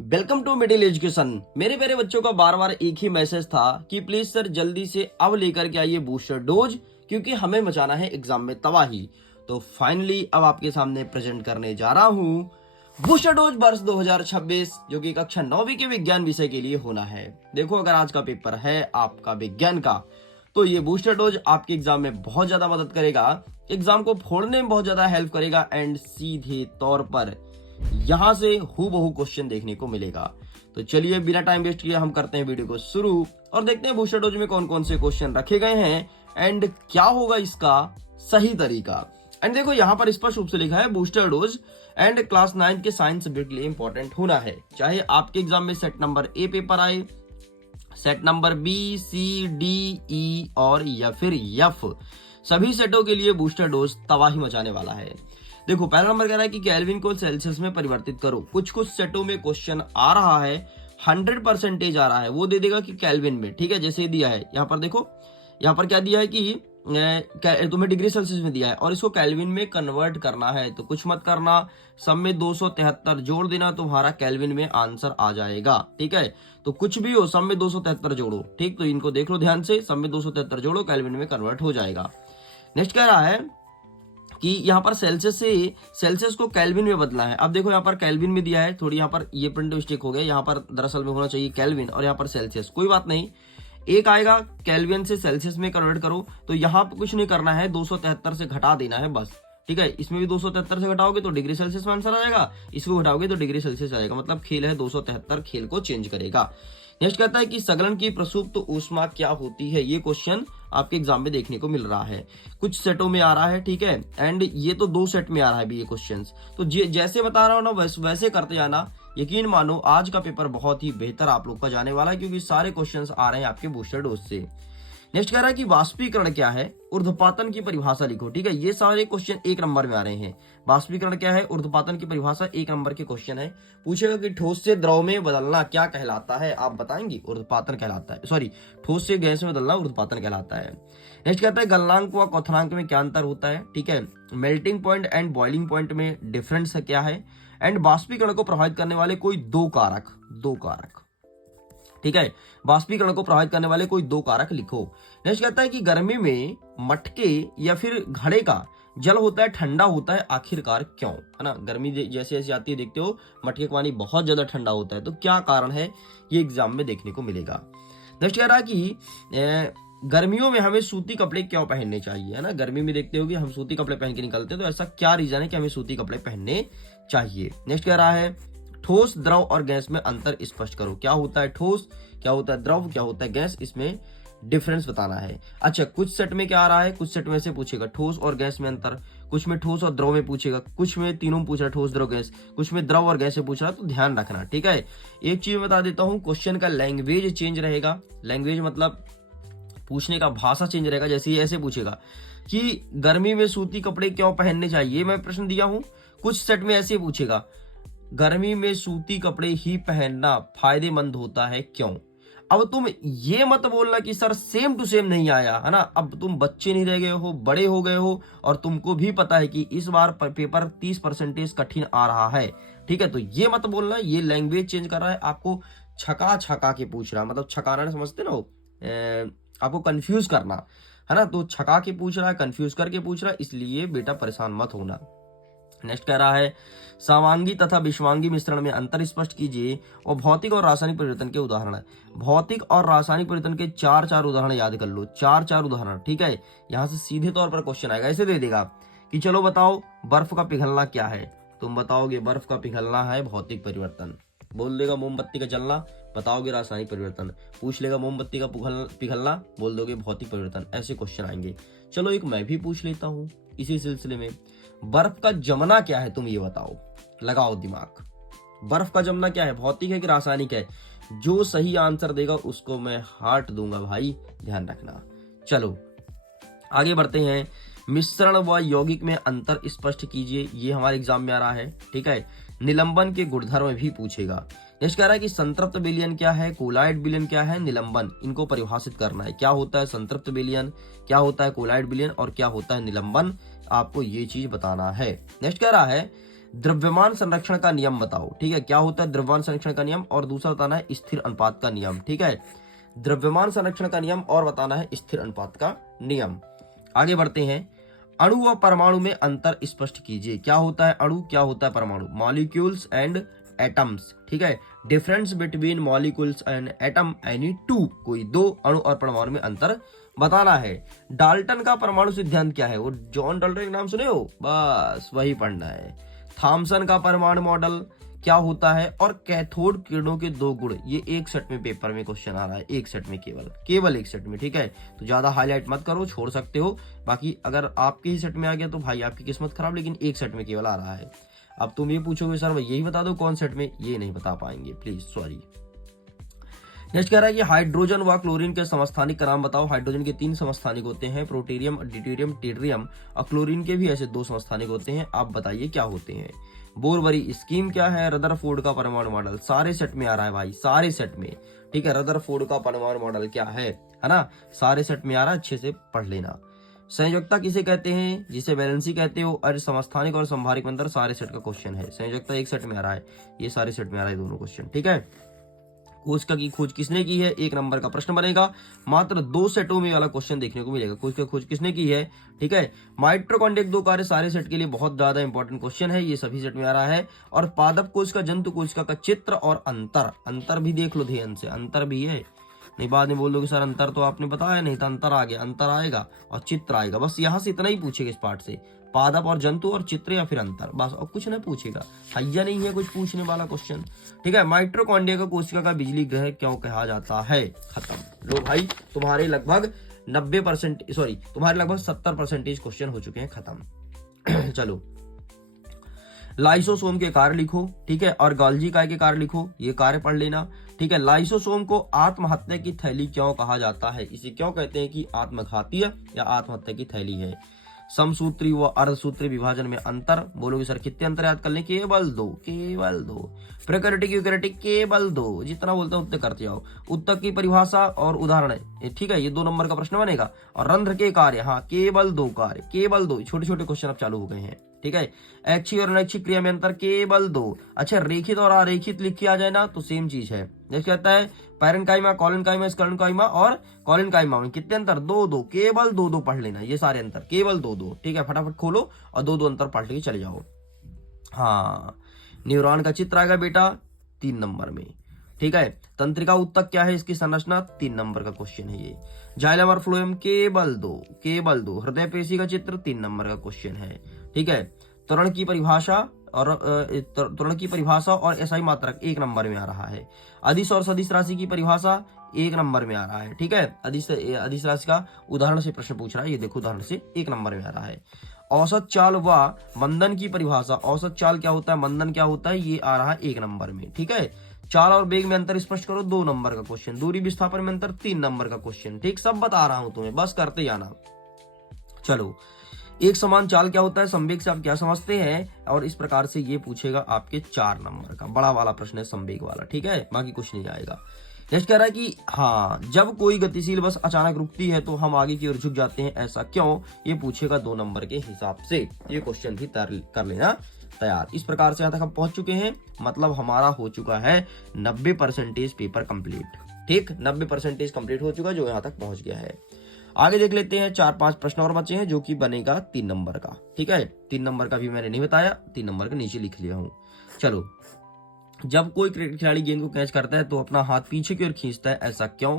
Welcome to middle education. मेरे प्यारे बच्चों का बार बार एक ही मैसेज था कि प्लीज सर जल्दी से अब लेकर के आइए बूस्टर डोज, क्योंकि हमें मचाना है एग्जाम में तबाही। तो फाइनली अब आपके सामने प्रेजेंट करने जा रहा हूँ बूस्टर डोज वर्ष 2026, जो कि कक्षा 9वीं के विज्ञान विषय के लिए होना है। देखो, अगर आज का पेपर है आपका विज्ञान का, तो ये बूस्टर डोज आपके एग्जाम में बहुत ज्यादा मदद करेगा, एग्जाम को फोड़ने में बहुत ज्यादा हेल्प करेगा एंड सीधे तौर पर यहां से हूबहू क्वेश्चन देखने को मिलेगा। तो चलिए बिना टाइम वेस्ट किए हम करते हैं वीडियो को शुरू और देखते हैं बूस्टर डोज में कौन कौन से क्वेश्चन रखे गए हैं एंड क्या होगा इसका सही तरीका। एंड देखो, यहाँ पर स्पष्ट रूप से लिखा है बूस्टर डोज एंड क्लास 9 के साइंस सब्जेक्ट के लिए इंपॉर्टेंट होना है। चाहे आपके एग्जाम में सेट नंबर ए पेपर आए, सेट नंबर बी, सी, डी, ई और या फिर एफ, सभी सेटों के लिए बूस्टर डोज तबाही मचाने वाला है। देखो, पहला नंबर कह रहा है कि केल्विन को सेल्सियस में परिवर्तित करो। कुछ कुछ सेटों में क्वेश्चन आ रहा है 100% आ रहा है, वो दे देगा कि केल्विन में, ठीक है। जैसे दिया है यहाँ पर, देखो यहाँ पर क्या दिया है कि तुम्हें डिग्री सेल्सियस में दिया है और इसको केल्विन में कन्वर्ट करना है। तो कुछ मत करना, सब में 273 जोड़ देना, तुम्हारा केल्विन में आंसर आ जाएगा, ठीक है। तो कुछ भी हो, सब में 273 जोड़ो, ठीक। तो इनको देख लो ध्यान से, सब में 273 जोड़ो, केल्विन में कन्वर्ट हो जाएगा। नेक्स्ट कह रहा है कि यहाँ पर सेल्सियस से सेल्सियस को केल्विन में बदलना है। अब देखो, यहाँ पर केल्विन में दिया है, थोड़ी यहाँ पर ये प्रिंट मिस्टेक हो गया, यहाँ पर दरअसल में होना चाहिए केल्विन और यहाँ पर सेल्सियस। कोई बात नहीं, एक आएगा केल्विन से सेल्सियस में कन्वर्ट करो, तो यहाँ पर कुछ नहीं करना है, 273 से घटा देना है बस, ठीक है। इसमें भी 273 से घटाओगे तो डिग्री सेल्सियस में आंसर आ जाएगा, इसको घटाओगे तो डिग्री सेल्सियस आ जाएगा, मतलब खेल है 273, खेल को चेंज करेगा। नेक्स्ट कहता है कि संगलन की प्रसुप्त ऊष्मा क्या होती है। ये क्वेश्चन आपके एग्जाम में देखने को मिल रहा है, कुछ सेटों में आ रहा है, ठीक है। एंड ये तो 2 सेट में आ रहा है भी ये क्वेश्चंस, तो जैसे बता रहा हूँ ना वैसे करते जाना। यकीन मानो आज का पेपर बहुत ही बेहतर आप लोग का जाने वाला है, क्योंकि सारे क्वेश्चंस आ रहे हैं आपके बूस्टर डोज से। नेक्स्ट कह रहा है कि वाष्पीकरण क्या है, ऊर्ध्वपातन की परिभाषा लिखो, ठीक है। ये सारे क्वेश्चन 1 नंबर में आ रहे हैं। वाष्पीकरण क्या है, ऊर्ध्वपातन की परिभाषा, 1 नंबर के क्वेश्चन है। पूछेगा कि ठोस से द्रव में बदलना क्या कहलाता है, आप बताएंगे, ऊर्ध्वपातन कहलाता है। सॉरी, ठोस से गैस में बदलना ऊर्ध्वपातन कहलाता है। नेक्स्ट कहता है गलनांक व क्वथनांक में क्या अंतर होता है, ठीक है। Melting point and boiling point में डिफरेंस क्या है। एंड वाष्पीकरण को प्रभावित करने वाले कोई दो कारक, ठीक है। वाष्पीकरण को प्रभावित करने वाले कोई 2 कारक लिखो। नेक्स्ट कहता है कि गर्मी में मटके या फिर घड़े का जल होता है ठंडा होता है, आखिरकार क्यों, है ना। गर्मी जैसे जैसे आती है, देखते हो मटके का पानी बहुत ज्यादा ठंडा होता है, तो क्या कारण है, ये एग्जाम में देखने को मिलेगा। नेक्स्ट कह रहा है कि गर्मियों में हमें सूती कपड़े क्यों पहनने चाहिए, है ना। गर्मी में देखते हो कि हम सूती कपड़े पहन के निकलते हैं, तो ऐसा क्या रीजन है कि हमें सूती कपड़े पहनने चाहिए। नेक्स्ट कह रहा है ठोस, द्रव और गैस में अंतर स्पष्ट करो। क्या होता है ठोस, क्या होता है द्रव, क्या होता है गैस, इसमें डिफरेंस बताना है। अच्छा, कुछ सेट में क्या आ रहा है, कुछ सेट में से पूछेगा ठोस और गैस में अंतर, कुछ में ठोस और द्रव में पूछेगा, कुछ में तीनों में पूछ रहा है, ठोस, द्रव, गैस, कुछ में द्रव और गैस से पूछ रहा है, तो ध्यान रखना, ठीक है। एक चीज बता देता हूँ, क्वेश्चन का लैंग्वेज चेंज रहेगा। लैंग्वेज मतलब पूछने का भाषा चेंज रहेगा। जैसे ऐसे पूछेगा कि गर्मी में सूती कपड़े क्यों पहनने चाहिए, मैं प्रश्न दिया हूं। कुछ सेट में ऐसे पूछेगा गर्मी में सूती कपड़े ही पहनना फायदेमंद होता है, क्यों। अब तुम ये मत बोलना कि सर सेम टू सेम नहीं आया, है ना। अब तुम बच्चे नहीं रह गए हो, बड़े हो गए हो, और तुमको भी पता है कि इस बार पेपर 30% कठिन आ रहा है, ठीक है। तो ये मत बोलना, ये लैंग्वेज चेंज कर रहा है, आपको छका के पूछ रहा है, मतलब छकाना समझते ना, आपको कंफ्यूज करना, है ना। तो छका के पूछ रहा है, कंफ्यूज करके पूछ रहा है, इसलिए बेटा परेशान मत होना। नेक्स्ट कह रहा है समांगी तथा विषवांगी मिश्रण में अंतर स्पष्ट कीजिए और भौतिक और रासायनिक परिवर्तन के उदाहरण। भौतिक और रासायनिक परिवर्तन के 4 उदाहरण याद कर लो, 4 उदाहरण, ठीक है। यहां से सीधे तौर पर क्वेश्चन आएगा, ऐसे दे देगा कि चलो बताओ बर्फ का पिघलना क्या है, तुम बताओगे बर्फ का पिघलना है भौतिक परिवर्तन। बोल देगा मोमबत्ती का जलना, बताओगे रासायनिक परिवर्तन। पूछ लेगा मोमबत्ती का पिघलना, बोल दोगे भौतिक परिवर्तन। ऐसे क्वेश्चन आएंगे। चलो एक मैं भी पूछ लेता हूं इसी सिलसिले में, बर्फ का जमना क्या है, तुम ये बताओ, लगाओ दिमाग। बर्फ का जमना क्या है, भौतिक है कि रासायनिक है। जो सही आंसर देगा उसको मैं हार्ट दूंगा भाई, ध्यान रखना। चलो आगे बढ़ते हैं। मिश्रण व यौगिक में अंतर स्पष्ट कीजिए, ये हमारे एग्जाम में आ रहा है, ठीक है। निलंबन के गुणधर्म भी पूछेगा। नेक्स्ट कह रहा है कि संतृप्त विलयन क्या है, कोलाइड विलयन क्या है, निलंबन, इनको परिभाषित करना है। क्या होता है संतृप्त विलयन, क्या होता है कोलाइड विलयन और क्या होता है निलंबन, आपको ये चीज बताना है। नेक्स्ट कह रहा है द्रव्यमान संरक्षण का नियम बताओ। ठीक है, क्या होता है द्रव्यमान संरक्षण का नियम, और दूसरा बताना है स्थिर अनुपात का नियम। ठीक है, द्रव्यमान संरक्षण का नियम और बताना है स्थिर अनुपात का नियम। आगे बढ़ते हैं। अणु व परमाणु में अंतर स्पष्ट कीजिए। क्या होता है अणु, क्या होता है परमाणु? Molecules and atoms. ठीक है, difference between molecules and atom any two, कोई दो अणु और परमाणु में अंतर बताना है। डाल्टन का परमाणु सिद्धांत क्या है? वो जॉन डाल्टन के नाम सुने हो, बस वही पढ़ना है। थॉमसन का परमाणु मॉडल क्या होता है? और कैथोड किरणों के दो गुण, ये एक सेट में पेपर में क्वेश्चन आ रहा है, एक सेट में, केवल एक सेट में। ठीक है, तो ज्यादा हाईलाइट मत करो, छोड़ सकते हो। बाकी अगर आपके ही सेट में आ गया तो भाई आपकी किस्मत खराब, लेकिन एक सेट में केवल आ रहा है। अब तुम ये पूछोगे सर भाई यही बता दो कौन सेट में, ये नहीं बता पाएंगे, प्लीज सॉरी। नेक्स्ट कह रहा है कि हाइड्रोजन व क्लोरीन के समस्थानिक का नाम बताओ। हाइड्रोजन के 3 समस्थानिक होते हैं, प्रोटेरियम, ड्यूटेरियम, टेरियम, और क्लोरीन के भी ऐसे 2 समस्थानिक होते हैं। आप बताइए क्या होते हैं। बोरवरी स्कीम क्या है? रदरफोर्ड का परमाणु मॉडल, सारे सेट में आ रहा है भाई, सारे सेट में। ठीक है, रदरफोर्ड का परमाणु मॉडल क्या है ना, सारे सेट में आ रहा है, अच्छे से पढ़ लेना। संयोजकता किसे कहते हैं? जिसे वैलेंसी कहते हो। और समस्थानिक और संभारिक में अंतर सारे सेट का क्वेश्चन है। संयोजकता एक सेट में आ रहा है, ये सारे सेट में आ रहा है दोनों क्वेश्चन। ठीक है, कोशिका की खोज किसने की है? 1 नंबर का प्रश्न बनेगा। मात्र 2 सेटों में वाला क्वेश्चन देखने को मिलेगा। कोशिका की खोज किसने की है? ठीक है, माइटोकॉन्ड्रिया के 2 कार्य सारे सेट के लिए बहुत ज्यादा इंपॉर्टेंट क्वेश्चन है, ये सभी सेट में आ रहा है। और पादप कोशिका, जंतु कोशिका का चित्र और अंतर भी देख लो ध्यान से, अंतर भी है, नहीं बाद में बोल दो कि सर अंतर तो आपने बताया नहीं था, अंतर आ गया, अंतर आएगा और चित्र आएगा, बस यहां से इतना ही पूछेगा इस पार्ट से, पादप और जंतु और चित्र या फिर अंतर, बस और कुछ नहीं पूछेगा। हैया नहीं है कुछ पूछने वाला क्वेश्चन। ठीक है, माइटोकॉन्ड्रिया का कोशिका का बिजली ग्रह क्यों कहा जाता है? खत्म। लो भाई, तुम्हारे लगभग 90% सॉरी तुम्हारे लगभग 70% क्वेश्चन हो चुके हैं, खत्म। चलो, लाइसोसोम के कार्य लिखो। ठीक है, और गोल्जी काय के कार्य लिखो, ये कार्य पढ़ लेना। ठीक है, लाइसोसोम को आत्महत्या की थैली क्यों कहा जाता है? इसे क्यों कहते हैं कि आत्मघातीय या आत्महत्या की थैली है? समसूत्री व अर्धसूत्री विभाजन में अंतर, बोलोगे सर कितने अंतर याद कर लें? केवल 2, केवल 2। प्रकृतिक यूकैरियोटिक केवल 2, जितना बोलते हैं उतने करते जाओ। उत्तक की परिभाषा और उदाहरण, ठीक है, ये 2 नंबर का प्रश्न बनेगा। और रंध्र के कार्य, हाँ केवल 2 कार्य, केवल 2, छोटे छोटे क्वेश्चन अब चालू हो गए हैं। ठीक है, ऐच्छिक और अनैच्छिक क्रिया में अंतर केवल 2। अच्छा, रेखित और अरेखित लिख के आ जाए ना तो सेम चीज है। जैसे कहता है पैरेंकाइमा, कॉलेनकाइमा, स्कर्नकाइमा और कॉलेनकाइमा में कितने अंतर? 2, केवल 2 पढ़ लेना, ये सारे अंतर केवल 2। ठीक है, फटाफट खोलो और 2 अंतर पढ़ के चले जाओ। हाँ, न्यूरॉन का चित्र आएगा बेटा 3 नंबर में। ठीक है, तंत्रिका उत्तक क्या है? इसकी संरचना 3 नंबर का क्वेश्चन है ये। जाइलम और फ्लोएम केवल 2। हृदय पेशी का चित्र 3 नंबर का क्वेश्चन है। ठीक है, त्वरण की परिभाषा और एसआई मात्रक 1 नंबर में आ रहा है। अदिश और सदिश राशि की परिभाषा 1 नंबर में आ रहा है। ठीक है, अदिश राशि का उदाहरण से प्रश्न पूछ रहा है, ये देखो उदाहरण से 1 नंबर में आ रहा है। औसत चाल व मंदन की परिभाषा, औसत चाल क्या होता है, मंदन क्या होता है, ये आ रहा है 1 नंबर में। ठीक है, चाल और वेग में अंतर स्पष्ट करो, 2 नंबर का क्वेश्चन। दूरी विस्थापन में अंतर 3 नंबर का क्वेश्चन। ठीक, सब बता रहा हूं तुम्हें, बस करते जाना। चलो, एक समान चाल क्या होता है, संवेग से आप क्या समझते हैं, और इस प्रकार से ये पूछेगा आपके 4 नंबर का बड़ा वाला प्रश्न है, संवेग वाला। ठीक है, बाकी कुछ नहीं आएगा। नेक्स्ट कह रहा है कि हाँ, जब कोई गतिशील बस अचानक रुकती है तो हम आगे की ओर झुक जाते हैं, ऐसा क्यों? ये पूछेगा 2 नंबर के हिसाब से। ये क्वेश्चन भी कर लेना तैयार। इस प्रकार से यहाँ तक हम पहुंच चुके हैं, मतलब हमारा हो चुका है 90% पेपर कंप्लीट। ठीक, 90% कंप्लीट हो चुका, जो यहाँ तक पहुंच गया है। आगे देख लेते हैं, 4-5 प्रश्न और बचे हैं, जो कि बनेगा 3 नंबर का। ठीक है, 3 नंबर का भी मैंने नहीं बताया, 3 नंबर का नीचे लिख लिया हूं। चलो, जब कोई क्रिकेट खिलाड़ी गेंद को कैच करता है तो अपना हाथ पीछे की ओर खींचता है, ऐसा क्यों?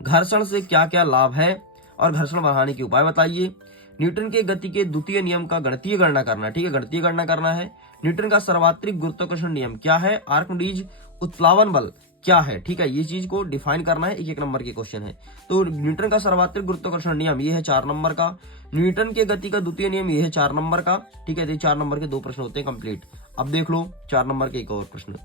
घर्षण से क्या क्या लाभ है और घर्षण बढ़ाने के उपाय बताइए। न्यूटन के गति के द्वितीय नियम का गणितीय गणना करना। ठीक है, गणितीय गणना करना है। न्यूटन का सर्वात्रिक गुरुत्वाकर्षण नियम क्या है? आर्किमिडीज उत्प्लावन बल क्या है? ठीक है, ये चीज को डिफाइन करना है, 1 नंबर के क्वेश्चन है। तो न्यूटन का सर्वात्रिक गुरुत्वाकर्षण नियम ये है 4 नंबर का। न्यूटन के गति का द्वितीय नियम ये है 4 नंबर का। ठीक है, 4 नंबर के 2 प्रश्न होते हैं कंप्लीट। अब देख लो 4 नंबर के एक और प्रश्न,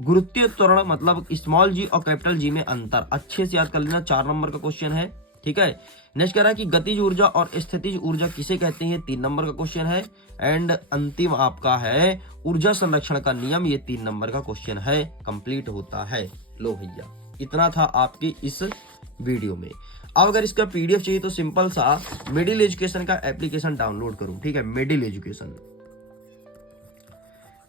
गुरुत्वीय त्वरण मतलब स्मॉल जी और कैपिटल जी में अंतर, अच्छे से याद कर लेना, 4 नंबर का क्वेश्चन है। ठीक है, नेक्स्ट कह रहा है कि गतिज ऊर्जा और स्थितिज ऊर्जा किसे कहते हैं, 3 नंबर का क्वेश्चन है। एंड अंतिम आपका है ऊर्जा संरक्षण का नियम, ये 3 नंबर का क्वेश्चन है, कंप्लीट होता है। लो भैया, इतना था आपके इस वीडियो में। अब अगर इसका पीडीएफ चाहिए तो सिंपल सा मिडिल एजुकेशन का एप्लीकेशन डाउनलोड करूं। ठीक है, मिडिल एजुकेशन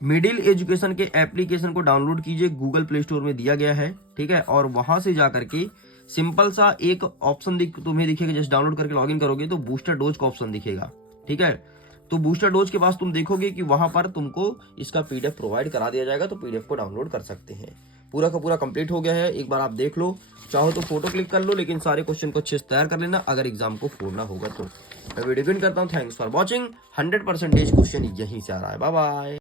मिडिल एजुकेशन के एप्लीकेशन को डाउनलोड कीजिए, गूगल प्ले स्टोर में दिया गया है, ठीक है। और वहां से जाकर के सिंपल सा एक ऑप्शन तुम्हें दिखेगा, जस्ट डाउनलोड करके लॉगिन करोगे तो बूस्टर डोज का ऑप्शन दिखेगा, ठीक है। तो बूस्टर डोज के पास तुम देखोगे कि वहां पर तुमको इसका पीडीएफ प्रोवाइड करा दिया जाएगा, तो पीडीएफ को डाउनलोड कर सकते हैं। पूरा का पूरा कंप्लीट हो गया है, एक बार आप देख लो, चाहो तो फोटो क्लिक कर लो, लेकिन सारे क्वेश्चन को अच्छे से तैयार कर लेना अगर एग्जाम को फोड़ना होगा तो। मैं वीडियो करता हूँ। Thanks for watching. 100% क्वेश्चन यहीं से आ रहा है। Bye bye.